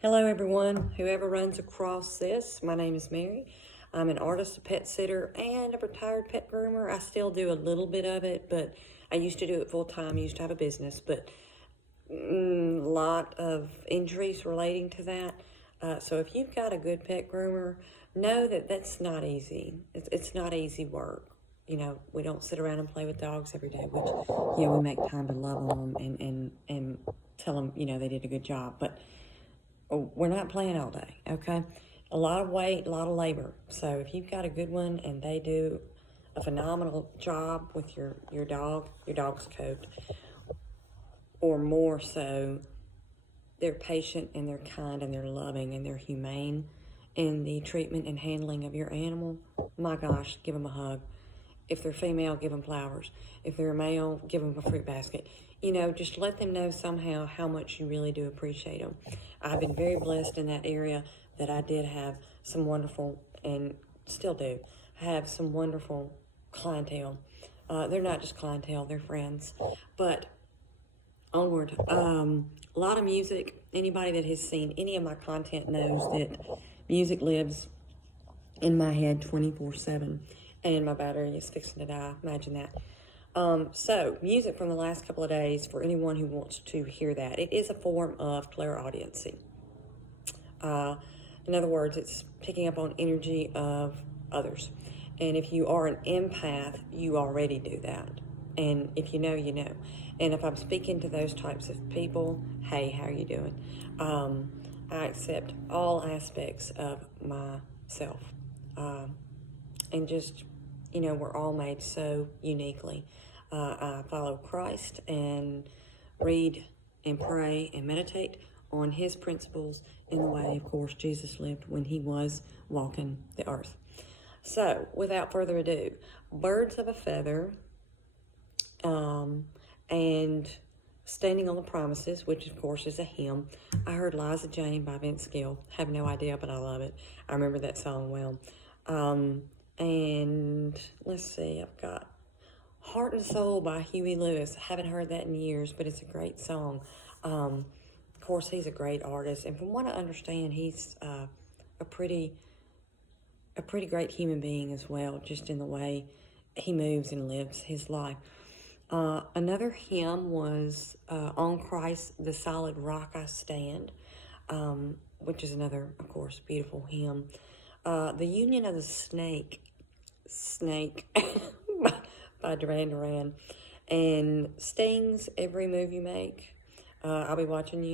Hello everyone, whoever runs across this, my name is Mary. I'm an artist, a pet sitter, and a retired pet groomer. I still do a little bit of it, but I used to do it full time. I used to have a business, but a lot of injuries relating to that. So if you've got a good pet groomer, know that that's not easy. It's not easy work. You know, we don't sit around and play with dogs every day, which, we make time to love on them and tell them, they did a good job. But we're not playing all day, okay? A lot of weight, a lot of labor. So if you've got a good one and they do a phenomenal job with your dog's coat, or more so, they're patient and they're kind and they're loving and they're humane in the treatment and handling of your animal, my gosh, give them a hug. If they're female, give them flowers. If they're a male, give them a fruit basket. Just let them know somehow how much you really do appreciate them. I've been very blessed in that area that I did have some wonderful, and still do, have some wonderful clientele. They're not just clientele, they're friends. But onward. A lot of music. Anybody that has seen any of my content knows that music lives in my head 24/7. And my battery is fixing to die. Imagine that. So, music from the last couple of days, for anyone who wants to hear that, it is a form of clairaudiency. In other words, it's picking up on energy of others. And if you are an empath, you already do that. And if you know, you know. And if I'm speaking to those types of people, hey, how are you doing? I accept all aspects of myself. And just, we're all made so uniquely. I follow Christ and read and pray and meditate on his principles in the way, of course, Jesus lived when he was walking the earth. So, without further ado, Birds of a Feather, and Standing on the Promises, which of course is a hymn. I heard Liza Jane by Vince Gill. Have no idea, but I love it. I remember that song well. And let's see, I've got Heart and Soul by Huey Lewis. I haven't heard that in years, but it's a great song. Of course, he's a great artist, and from what I understand, he's a pretty great human being as well, just in the way he moves and lives his life. Another hymn was On Christ, the Solid Rock I Stand, which is another, of course, beautiful hymn. The Union of the Snake by Duran Duran, and Sting's Every Move You Make. I'll be watching you.